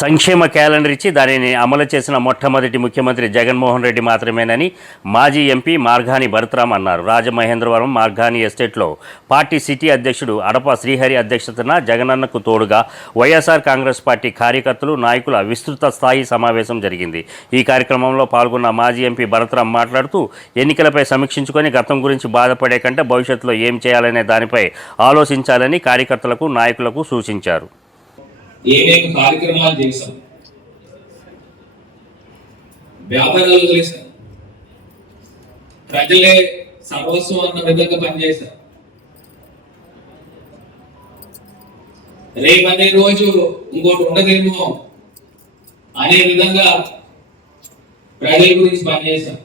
సంక్షేమ క్యాలెండర్ ఇచ్చి దానిని అమలు చేసిన మొట్టమొదటి ముఖ్యమంత్రి జగన్మోహన్ రెడ్డి మాత్రమేనని మాజీ ఎంపీ మార్ఘాని భరతరామ్ అన్నారు. రాజమహేంద్రవరం మార్ఘాని ఎస్టేట్లో పార్టీ సిటీ అధ్యక్షుడు అడప శ్రీహరి అధ్యక్షతన జగనన్నకు తోడుగా వైఎస్ఆర్ కాంగ్రెస్ పార్టీ కార్యకర్తలు నాయకుల విస్తృత స్థాయి సమావేశం జరిగింది. ఈ కార్యక్రమంలో పాల్గొన్న మాజీ ఎంపీ భరతరామ్ మాట్లాడుతూ ఎన్నికలపై సమీక్షించుకొని గతం గురించి బాధపడే కంటే భవిష్యత్తులో ఏం చేయాలనే దానిపై ఆలోచించాలని కార్యకర్తలకు నాయకులకు సూచించారు. ఏమేమి కార్యక్రమాలు చేశాం. వ్యాపారాలు చేశాం. ప్రజలే సర్వస్వం అన్న విధంగా పనిచేశాం రేపు రోజు ఇంకోటి ఉండదేమో అనే విధంగా ప్రజల గురించి పనిచేశాం.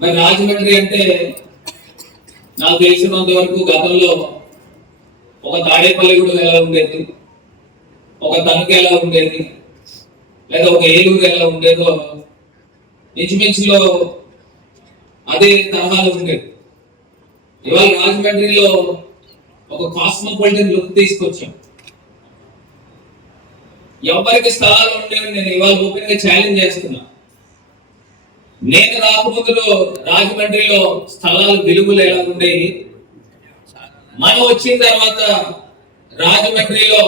మరి రాజమండ్రి అంటే నాకు తెలిసినంత వరకు గతంలో ఒక తాడేపల్లిగూడ ఎలా ఉండేది? ఒక తణుకు ఎలా ఉండేది? లేదా ఒక ఏలూరు ఎలా ఉండేదో ఇంచుమించులో అదే తరహాలో ఉండేది. ఇవాళ రాజమండ్రిలో ఒక కాస్మోపాలిటన్ లుక్ తీసుకొచ్చాం. ఎవరికి స్థలాలు ఉండేవి నేను ఇవాళ ఓపెన్గా ఛాలెంజ్ చేస్తున్నా. నేను రాకముందులో రాజమండ్రిలో స్థలాలు వెలుగులు ఎలా ఉండేవి? మనం వచ్చిన తర్వాత రాజమండ్రిలో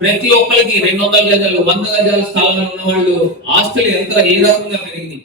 ప్రతి ఒక్కరికి రెండు వందల గజాలు వంద గజాల స్థలాలు ఉన్న వాళ్ళు ఆస్తులు ఎంత ఏ రకంగా పెరిగింది